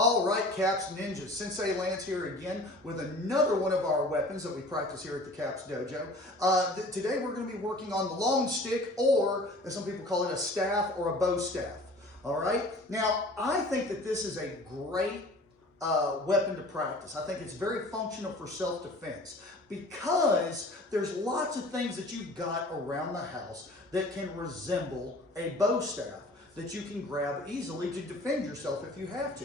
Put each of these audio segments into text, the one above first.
All right, Caps Ninjas, Sensei Lance here again with another one of our weapons that we practice here at the Caps Dojo. Today we're going to be working on the long stick, or as some people call it, a staff or a bow staff. All right, now I think that this is a great weapon to practice. I think it's very functional for self-defense because there's lots of things that you've got around the house that can resemble a bow staff that you can grab easily to defend yourself if you have to.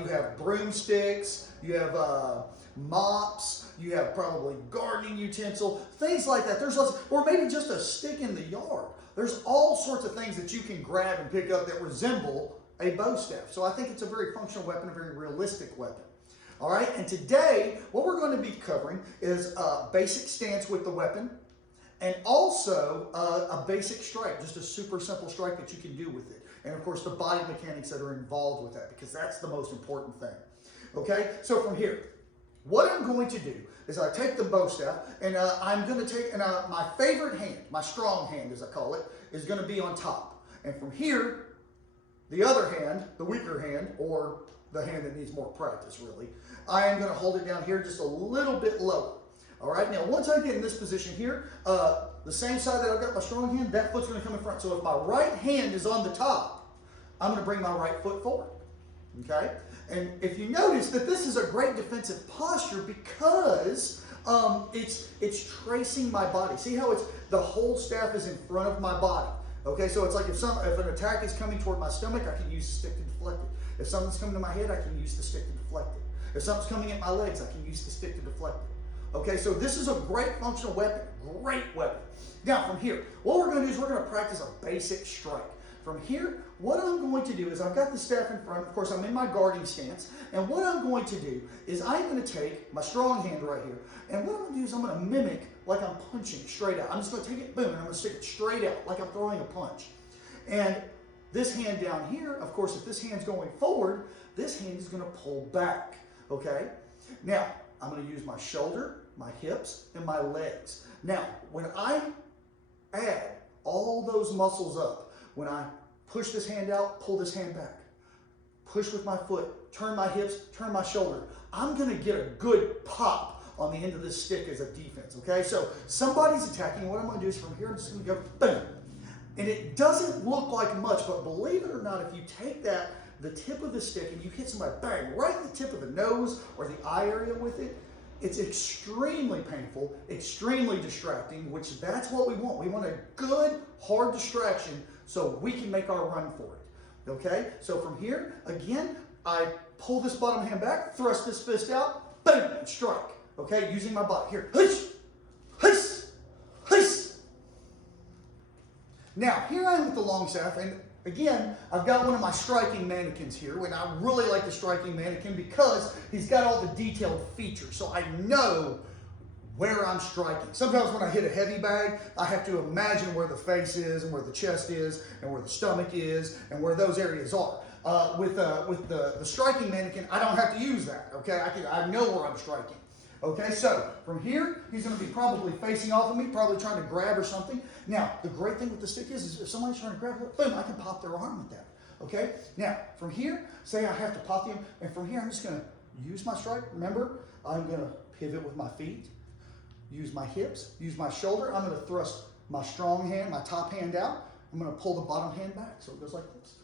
You have broomsticks, you have mops, you have probably gardening utensil, things like that. There's lots, or maybe just a stick in the yard. There's all sorts of things that you can grab and pick up that resemble a bow staff. So I think it's a very functional weapon, a very realistic weapon. All right, and today what we're going to be covering is a basic stance with the weapon, and also a basic strike, just a super simple strike that you can do with it. And of course the body mechanics that are involved with that, because that's the most important thing. Okay, so from here, what I'm going to do is I take the bow staff, and I'm going to take, my favorite hand, my strong hand as I call it, is going to be on top. And from here, the other hand, the weaker hand, or the hand that needs more practice really, I am going to hold it down here just a little bit lower. All right, now once I get in this position here, the same side that I've got my strong hand, that foot's going to come in front. So if my right hand is on the top, I'm going to bring my right foot forward. Okay, and if you notice that this is a great defensive posture because it's tracing my body. See how it's the whole staff is in front of my body. Okay, so it's like if an attack is coming toward my stomach, I can use the stick to deflect it. If something's coming to my head, I can use the stick to deflect it. If something's coming at my legs, I can use the stick to deflect it. Okay, so this is a great functional weapon, great weapon. Now from here, what we're going to do is we're going to practice a basic strike. From here, what I'm going to do is I've got the staff in front. Of course, I'm in my guarding stance. And what I'm going to do is I'm going to take my strong hand right here. And what I'm going to do is I'm going to mimic like I'm punching straight out. I'm just going to take it, boom, and I'm going to stick it straight out like I'm throwing a punch. And this hand down here, of course, if this hand's going forward, this hand is going to pull back, okay? Now, I'm going to use my shoulder, my hips, and my legs. Now, when I add all those muscles up, when I push this hand out, pull this hand back, push with my foot, turn my hips, turn my shoulder, I'm going to get a good pop on the end of this stick as a defense, okay? So somebody's attacking, what I'm going to do is from here, I'm just going to go boom. And it doesn't look like much, but believe it or not, if you take the tip of the stick and you hit somebody, bang, right in the tip of the nose or the eye area with it, it's extremely painful, extremely distracting, which that's what we want. We want a good, hard distraction so we can make our run for it, okay? So from here, again, I pull this bottom hand back, thrust this fist out, boom, and strike, okay? Using my body. Here, hush, hush, hush. Now, here I am with the long staff, and again, I've got one of my striking mannequins here, and I really like the striking mannequin because he's got all the detailed features, so I know where I'm striking. Sometimes when I hit a heavy bag, I have to imagine where the face is and where the chest is and where the stomach is and where those areas are. With the striking mannequin, I don't have to use that, okay? I know where I'm striking. Okay, so from here, he's going to be probably facing off of me, probably trying to grab or something. Now, the great thing with the stick is if somebody's trying to grab it, boom, I can pop their arm with that. Okay, now from here, say I have to pop them, and from here, I'm just going to use my strike. Remember, I'm going to pivot with my feet, use my hips, use my shoulder. I'm going to thrust my strong hand, my top hand out. I'm going to pull the bottom hand back, so it goes like this.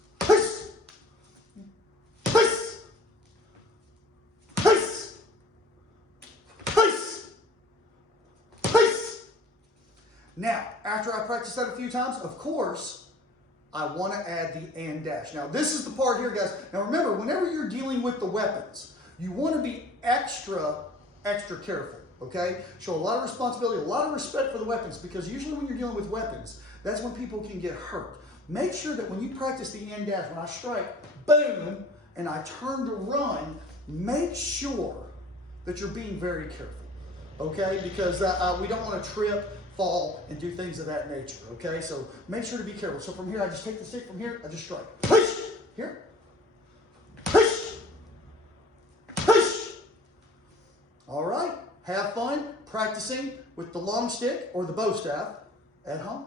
Now, after I practice that a few times, of course, I want to add the and dash. Now, this is the part here, guys. Now, remember, whenever you're dealing with the weapons, you want to be extra careful, okay? Show a lot of responsibility, a lot of respect for the weapons, because usually when you're dealing with weapons, that's when people can get hurt. Make sure that when you practice the and dash, when I strike, boom, and I turn to run, make sure that you're being very careful, okay? Because we don't want to trip, fall, and do things of that nature, okay? So make sure to be careful. So from here, I just take the stick, from here, I just strike. Push! Here. Push! Push! All right, have fun practicing with the long stick or the bow staff at home.